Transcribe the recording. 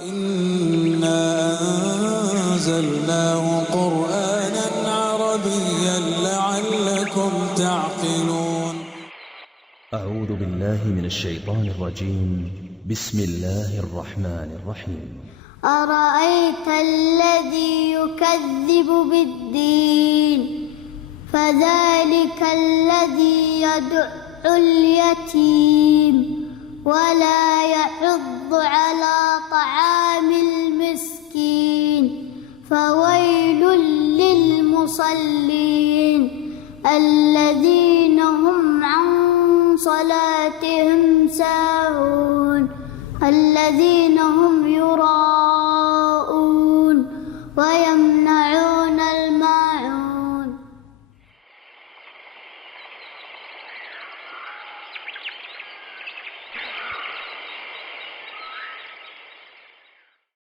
إنا أنزلناه قرآنا عربيا لعلكم تعقلون. أعوذ بالله من الشيطان الرجيم. بسم الله الرحمن الرحيم. أرأيت الذي يكذب بالدين فذلك الذي يدع اليتيم ولا يحض على طعام المسكين فويل للمصلين الذين هم عن صلاتهم ساهون الذين هم يراءون ويمنعون